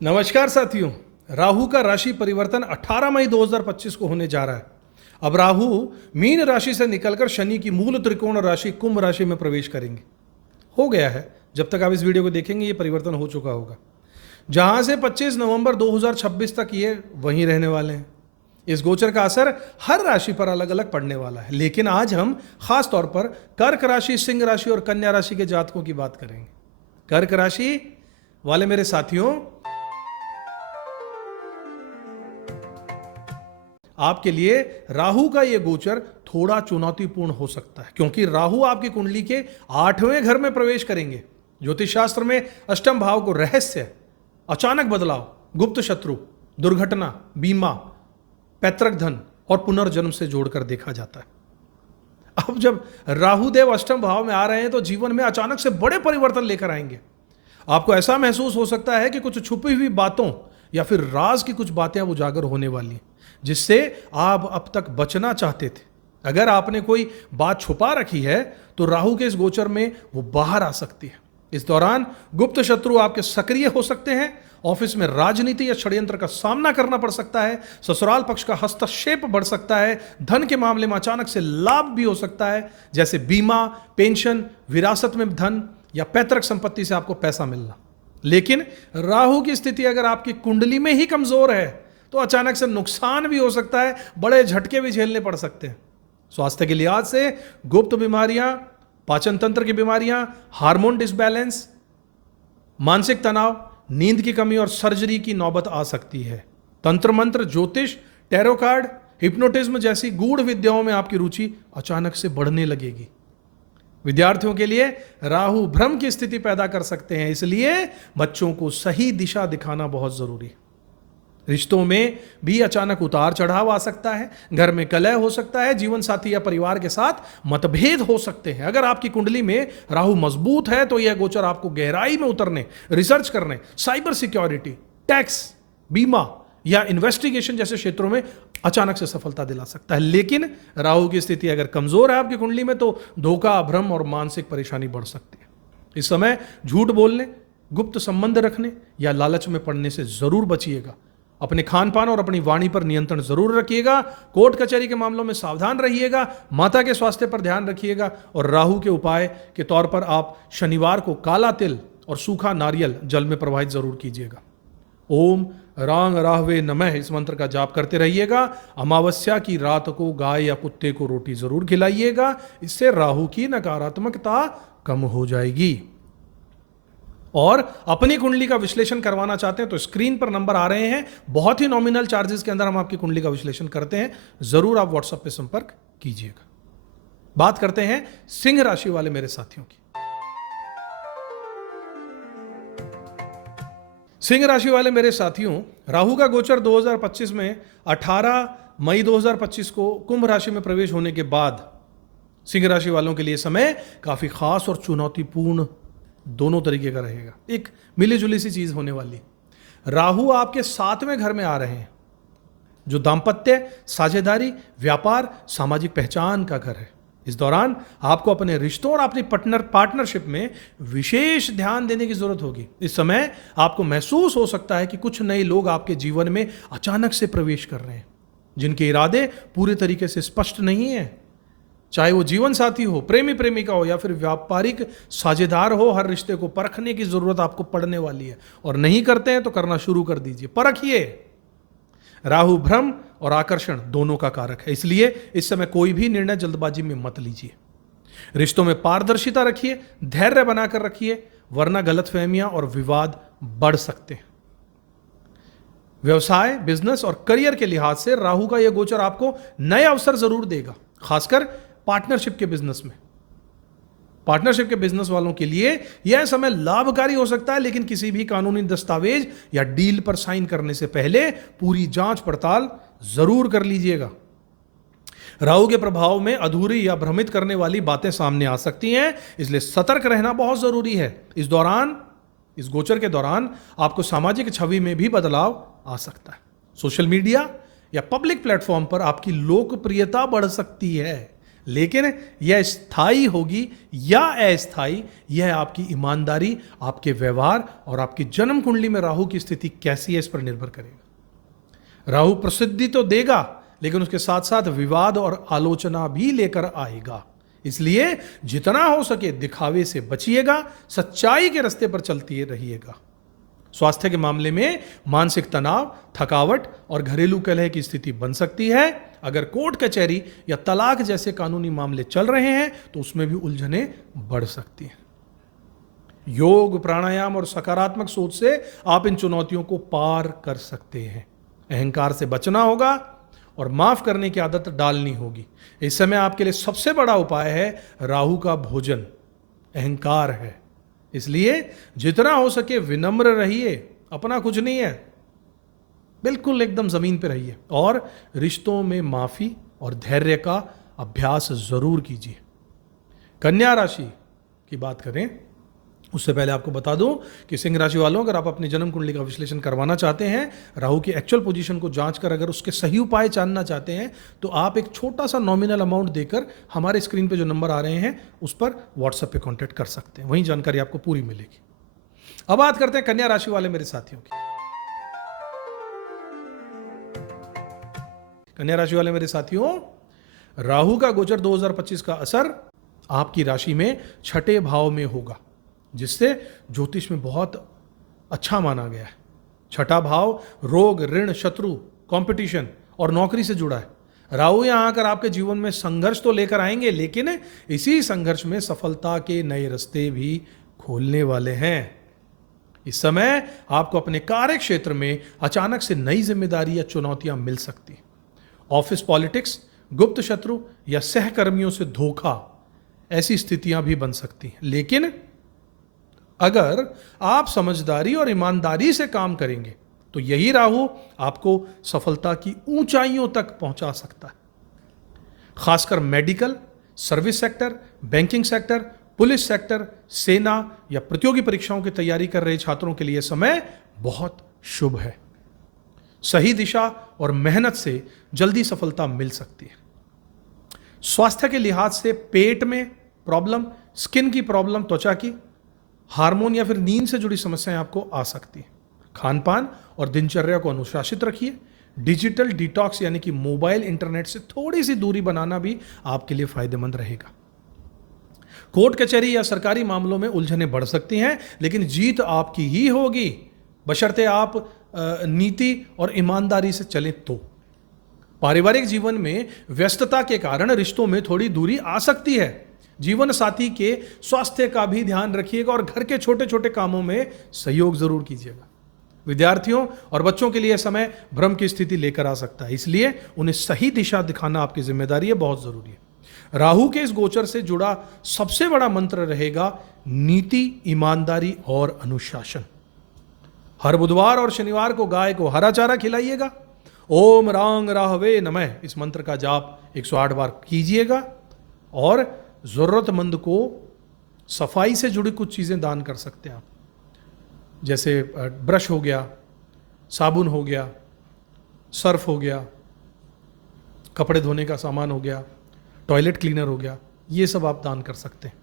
नमस्कार साथियों। राहु का राशि परिवर्तन 18 मई 2025 को होने जा रहा है। अब राहु मीन राशि से निकलकर शनि की मूल त्रिकोण राशि कुंभ राशि में प्रवेश करेंगे। हो गया है, जब तक आप इस वीडियो को देखेंगे ये परिवर्तन हो चुका होगा। जहां से 25 नवंबर 2026 तक ये वहीं रहने वाले हैं। इस गोचर का असर हर राशि पर अलग अलग पड़ने वाला है, लेकिन आज हम खास तौर पर कर्क राशि, सिंह राशि और कन्या राशि के जातकों की बात करेंगे। कर्क राशि वाले मेरे साथियों, आपके लिए राहु का यह गोचर थोड़ा चुनौतीपूर्ण हो सकता है, क्योंकि राहु आपकी कुंडली के 8वें घर में प्रवेश करेंगे। ज्योतिष शास्त्र में अष्टम भाव को रहस्य, अचानक बदलाव, गुप्त शत्रु, दुर्घटना, बीमा, पैतृक धन और पुनर्जन्म से जोड़कर देखा जाता है। अब जब राहु देव अष्टम भाव में आ रहे हैं तो जीवन में अचानक से बड़े परिवर्तन लेकर आएंगे। आपको ऐसा महसूस हो सकता है कि कुछ छुपी हुई बातों या फिर राज की कुछ बातें अब उजागर होने वाली हैं, जिससे आप अब तक बचना चाहते थे। अगर आपने कोई बात छुपा रखी है तो राहु के इस गोचर में वो बाहर आ सकती है। इस दौरान गुप्त शत्रु आपके सक्रिय हो सकते हैं। ऑफिस में राजनीति या षड्यंत्र का सामना करना पड़ सकता है। ससुराल पक्ष का हस्तक्षेप बढ़ सकता है। धन के मामले में अचानक से लाभ भी हो सकता है, जैसे बीमा, पेंशन, विरासत में धन या पैतृक संपत्ति से आपको पैसा मिलना। लेकिन राहु की स्थिति अगर आपकी कुंडली में ही कमजोर है तो अचानक से नुकसान भी हो सकता है, बड़े झटके भी झेलने पड़ सकते हैं। स्वास्थ्य के लिहाज से गुप्त बीमारियां, पाचन तंत्र की बीमारियां, हार्मोन डिसबैलेंस, मानसिक तनाव, नींद की कमी और सर्जरी की नौबत आ सकती है। तंत्र मंत्र, ज्योतिष, टैरो कार्ड, हिप्नोटिज्म जैसी गूढ़ विद्याओं में आपकी रुचि अचानक से बढ़ने लगेगी। विद्यार्थियों के लिए राहु भ्रम की स्थिति पैदा कर सकते हैं, इसलिए बच्चों को सही दिशा दिखाना बहुत जरूरी है। रिश्तों में भी अचानक उतार चढ़ाव आ सकता है। घर में कलह हो सकता है। जीवन साथी या परिवार के साथ मतभेद हो सकते हैं। अगर आपकी कुंडली में राहु मजबूत है तो यह गोचर आपको गहराई में उतरने, रिसर्च करने, साइबर सिक्योरिटी, टैक्स, बीमा या इन्वेस्टिगेशन जैसे क्षेत्रों में अचानक से सफलता दिला सकता है। लेकिन राहु की स्थिति अगर कमजोर है आपकी कुंडली में तो धोखा, भ्रम और मानसिक परेशानी बढ़ सकती है। इस समय झूठ बोलने, गुप्त संबंध रखने या लालच में पड़ने से जरूर बचिएगा। अपने खान पान और अपनी वाणी पर नियंत्रण जरूर रखिएगा। कोर्ट कचहरी के मामलों में सावधान रहिएगा। माता के स्वास्थ्य पर ध्यान रखिएगा। और राहु के उपाय के तौर पर आप शनिवार को काला तिल और सूखा नारियल जल में प्रवाहित जरूर कीजिएगा। ओम रांग राहवे नमः इस मंत्र का जाप करते रहिएगा। अमावस्या की रात को गाय या कुत्ते को रोटी जरूर खिलाइएगा। इससे राहु की नकारात्मकता कम हो जाएगी। और अपनी कुंडली का विश्लेषण करवाना चाहते हैं तो स्क्रीन पर नंबर आ रहे हैं। बहुत ही नॉमिनल चार्जेस के अंदर हम आपकी कुंडली का विश्लेषण करते हैं। जरूर आप व्हाट्सएप पे संपर्क कीजिएगा। बात करते हैं सिंह राशि वाले मेरे साथियों की। सिंह राशि वाले मेरे साथियों, राहु का गोचर 2025 में 18 मई 2025 को कुंभ राशि में प्रवेश होने के बाद सिंह राशि वालों के लिए समय काफी खास और चुनौतीपूर्ण दोनों तरीके का रहेगा। एक मिली जुली सी चीज होने वाली। राहु आपके 7वें घर में आ रहे हैं, जो दांपत्य, साझेदारी, व्यापार, सामाजिक पहचान का घर है। इस दौरान आपको अपने रिश्तों और अपनी पार्टनरशिप में विशेष ध्यान देने की जरूरत होगी। इस समय आपको महसूस हो सकता है कि कुछ नए लोग आपके जीवन में अचानक से प्रवेश कर रहे हैं, जिनके इरादे पूरे तरीके से स्पष्ट नहीं है। चाहे वो जीवन साथी हो, प्रेमी प्रेमिका हो या फिर व्यापारिक साझेदार हो, हर रिश्ते को परखने की जरूरत आपको पड़ने वाली है। और नहीं करते हैं तो करना शुरू कर दीजिए। परखिए। राहु भ्रम और आकर्षण दोनों का कारक है, इसलिए इस समय कोई भी निर्णय जल्दबाजी में मत लीजिए। रिश्तों में पारदर्शिता रखिए, धैर्य बनाकर रखिए, वरना गलतफहमियां और विवाद बढ़ सकते हैं। व्यवसाय, बिजनेस और करियर के लिहाज से राहु का यह गोचर आपको नए अवसर जरूर देगा, खासकर पार्टनरशिप के बिजनेस में। पार्टनरशिप के बिजनेस वालों के लिए यह समय लाभकारी हो सकता है, लेकिन किसी भी कानूनी दस्तावेज या डील पर साइन करने से पहले पूरी जांच पड़ताल जरूर कर लीजिएगा। राहु के प्रभाव में अधूरी या भ्रमित करने वाली बातें सामने आ सकती हैं, इसलिए सतर्क रहना बहुत जरूरी है। इस गोचर के दौरान आपको सामाजिक छवि में भी बदलाव आ सकता है। सोशल मीडिया या पब्लिक प्लेटफॉर्म पर आपकी लोकप्रियता बढ़ सकती है। लेकिन यह स्थायी होगी या अस्थायी, यह आपकी ईमानदारी, आपके व्यवहार और आपकी जन्म कुंडली में राहु की स्थिति कैसी है इस पर निर्भर करेगा। राहु प्रसिद्धि तो देगा, लेकिन उसके साथ साथ विवाद और आलोचना भी लेकर आएगा। इसलिए जितना हो सके दिखावे से बचिएगा, सच्चाई के रास्ते पर चलते रहिएगा। स्वास्थ्य के मामले में मानसिक तनाव, थकावट और घरेलू कलह की स्थिति बन सकती है। अगर कोर्ट कचहरी या तलाक जैसे कानूनी मामले चल रहे हैं तो उसमें भी उलझने बढ़ सकती हैं। योग, प्राणायाम और सकारात्मक सोच से आप इन चुनौतियों को पार कर सकते हैं। अहंकार से बचना होगा और माफ करने की आदत डालनी होगी। इस समय आपके लिए सबसे बड़ा उपाय है राहु का भोजन। अहंकार है, इसलिए जितना हो सके विनम्र रहिए। अपना कुछ नहीं है, बिल्कुल एकदम जमीन पे रहिए और रिश्तों में माफी और धैर्य का अभ्यास जरूर कीजिए। कन्या राशि की बात करें उससे पहले आपको बता दूं कि सिंह राशि वालों, अगर आप अपनी जन्म कुंडली का विश्लेषण करवाना चाहते हैं, राहु की एक्चुअल पोजीशन को जांचकर अगर उसके सही उपाय जानना चाहते हैं, तो आप एक छोटा सा नॉमिनल अमाउंट देकर हमारे स्क्रीन पे जो नंबर आ रहे हैं उस पर व्हाट्सएप पे कांटेक्ट कर सकते हैं। वहीं जानकारी आपको पूरी मिलेगी। अब बात करते हैं कन्या राशि वाले मेरे साथियों की। कन्या राशि वाले मेरे साथियों, राहु का गोचर 2025 का असर आपकी राशि में छठे भाव में होगा, जिससे ज्योतिष में बहुत अच्छा माना गया है। छठा भाव रोग, ऋण, शत्रु, कंपटीशन और नौकरी से जुड़ा है। राहु यहां आकर आपके जीवन में संघर्ष तो लेकर आएंगे, लेकिन इसी संघर्ष में सफलता के नए रास्ते भी खोलने वाले हैं। इस समय आपको अपने कार्य क्षेत्र में अचानक से नई जिम्मेदारी या चुनौतियां मिल सकती हैं। ऑफिस पॉलिटिक्स, गुप्त शत्रु या सहकर्मियों से धोखा, ऐसी स्थितियां भी बन सकती हैं। लेकिन अगर आप समझदारी और ईमानदारी से काम करेंगे तो यही राहु आपको सफलता की ऊंचाइयों तक पहुंचा सकता है। खासकर medical, service sector, banking sector, police sector, सेना या प्रतियोगी परीक्षाओं की तैयारी कर रहे छात्रों के लिए समय बहुत शुभ है। सही दिशा और मेहनत से जल्दी सफलता मिल सकती है। स्वास्थ्य के लिहाज से पेट में प्रॉब्लम, स्किन की प्रॉब्लम, त्वचा की, हार्मोन या फिर नींद से जुड़ी समस्याएं आपको आ सकती हैं। खान पान और दिनचर्या को अनुशासित रखिए। डिजिटल डिटॉक्स यानी कि मोबाइल, इंटरनेट से थोड़ी सी दूरी बनाना भी आपके लिए फायदेमंद रहेगा। कोर्ट कचहरी या सरकारी मामलों में उलझने बढ़ सकती हैं, लेकिन जीत आपकी ही होगी, बशर्ते आप नीति और ईमानदारी से चलें तो। पारिवारिक जीवन में व्यस्तता के कारण रिश्तों में थोड़ी दूरी आ सकती है। जीवन साथी के स्वास्थ्य का भी ध्यान रखिएगा और घर के छोटे छोटे कामों में सहयोग जरूर कीजिएगा। विद्यार्थियों और बच्चों के लिए समय भ्रम की स्थिति लेकर आ सकता है, इसलिए उन्हें सही दिशा दिखाना आपकी जिम्मेदारी है, बहुत जरूरी है। राहु के इस गोचर से जुड़ा सबसे बड़ा मंत्र रहेगा नीति, ईमानदारी और अनुशासन। हर बुधवार और शनिवार को गाय को हरा चारा खिलाइएगा। ओम रांग राहवे नमः इस मंत्र का जाप 108 बार कीजिएगा और जरूरतमंद को सफाई से जुड़ी कुछ चीजें दान कर सकते हैं आप, जैसे ब्रश हो गया, साबुन हो गया, सर्फ हो गया, कपड़े धोने का सामान हो गया, टॉयलेट क्लीनर हो गया, ये सब आप दान कर सकते हैं।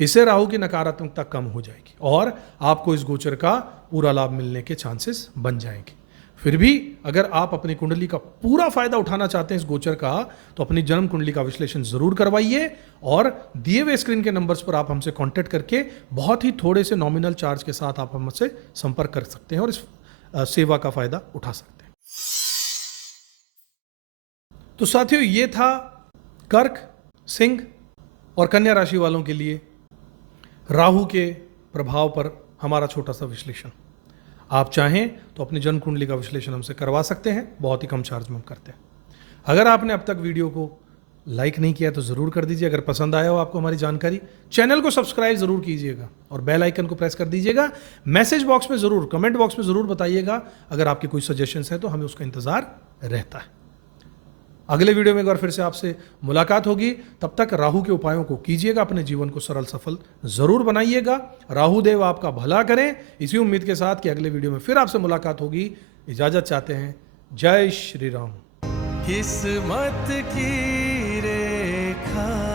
इससे राहु की नकारात्मकता कम हो जाएगी और आपको इस गोचर का पूरा लाभ मिलने के चांसेस बन जाएंगे। फिर भी अगर आप अपनी कुंडली का पूरा फायदा उठाना चाहते हैं इस गोचर का, तो अपनी जन्म कुंडली का विश्लेषण जरूर करवाइए और दिए हुए स्क्रीन के नंबर्स पर आप हमसे कांटेक्ट करके बहुत ही थोड़े से नॉमिनल चार्ज के साथ आप हमसे संपर्क कर सकते हैं और इस सेवा का फायदा उठा सकते हैं। तो साथियों, ये था कर्क, सिंह और कन्या राशि वालों के लिए राहु के प्रभाव पर हमारा छोटा सा विश्लेषण। आप चाहें तो अपनी जन्म कुंडली का विश्लेषण हमसे करवा सकते हैं, बहुत ही कम चार्ज में हम करते हैं। अगर आपने अब तक वीडियो को लाइक नहीं किया तो ज़रूर कर दीजिए। अगर पसंद आया हो आपको हमारी जानकारी, चैनल को सब्सक्राइब ज़रूर कीजिएगा और बेल आइकन को प्रेस कर दीजिएगा। मैसेज बॉक्स में ज़रूर, कमेंट बॉक्स में ज़रूर बताइएगा अगर आपके कोई सजेशंस हैं, तो हमें उसका इंतज़ार रहता है। अगले वीडियो में एक बार फिर से आपसे मुलाकात होगी। तब तक राहु के उपायों को कीजिएगा, अपने जीवन को सरल सफल जरूर बनाइएगा। राहु देव आपका भला करें, इसी उम्मीद के साथ कि अगले वीडियो में फिर आपसे मुलाकात होगी। इजाजत चाहते हैं। जय श्री राम। किस्मत की रेखा देखा